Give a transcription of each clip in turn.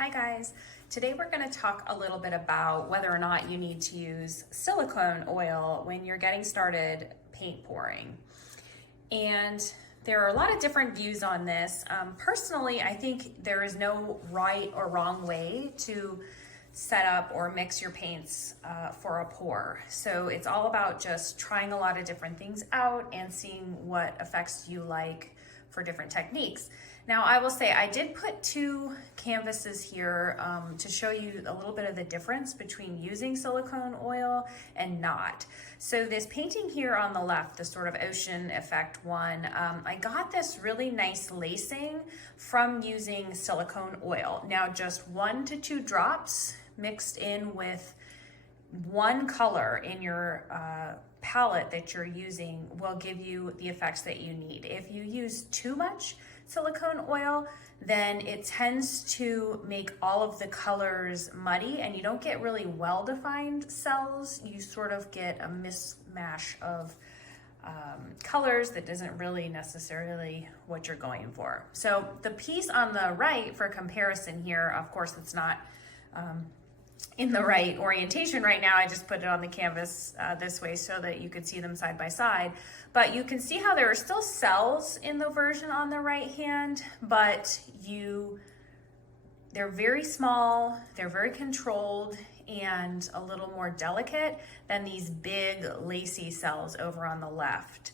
Hi guys, today we're going to talk a little bit about whether or not you need to use silicone oil when you're getting started paint pouring. And there are a lot of different views on this. Personally, I think there is no right or wrong way to set up or mix your paints for a pour. So it's all about just trying a lot of different things out and seeing what effects you like for different techniques. Now, I will say I did put two canvases here to show you a little bit of the difference between using silicone oil and not. So this painting here on the left, the sort of ocean effect one, I got this really nice lacing from using silicone oil. Now, just 1 to 2 drops mixed in with one color in your palette that you're using will give you the effects that you need. If you use too much silicone oil, then it tends to make all of the colors muddy and you don't get really well-defined cells. You sort of get a mismatch of colors that isn't really necessarily what you're going for. So the piece on the right for comparison here, of course it's not in the right orientation right now. I just put it on the canvas this way so that you could see them side by side. But you can see how there are still cells in the version on the right hand, but they're very small, they're very controlled, and a little more delicate than these big lacy cells over on the left.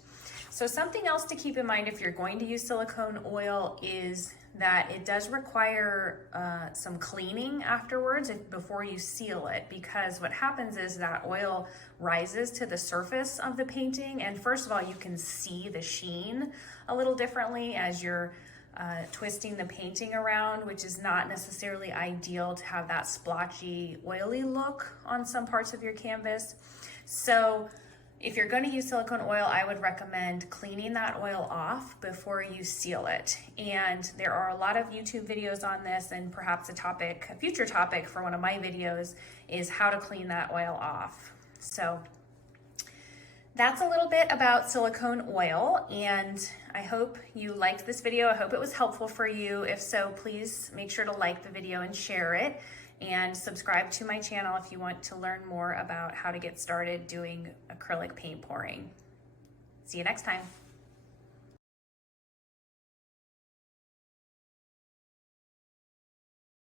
So something else to keep in mind if you're going to use silicone oil is that it does require some cleaning afterwards before you seal it, because what happens is that oil rises to the surface of the painting, and first of all you can see the sheen a little differently as you're twisting the painting around, which is not necessarily ideal to have that splotchy, oily look on some parts of your canvas. So if you're going to use silicone oil, I would recommend cleaning that oil off before you seal it. And there are a lot of YouTube videos on this, and perhaps a future topic for one of my videos is how to clean that oil off. So that's a little bit about silicone oil, and I hope you liked this video. I hope it was helpful for you. If so, please make sure to like the video and share it, and subscribe to my channel if you want to learn more about how to get started doing acrylic paint pouring. See you next time.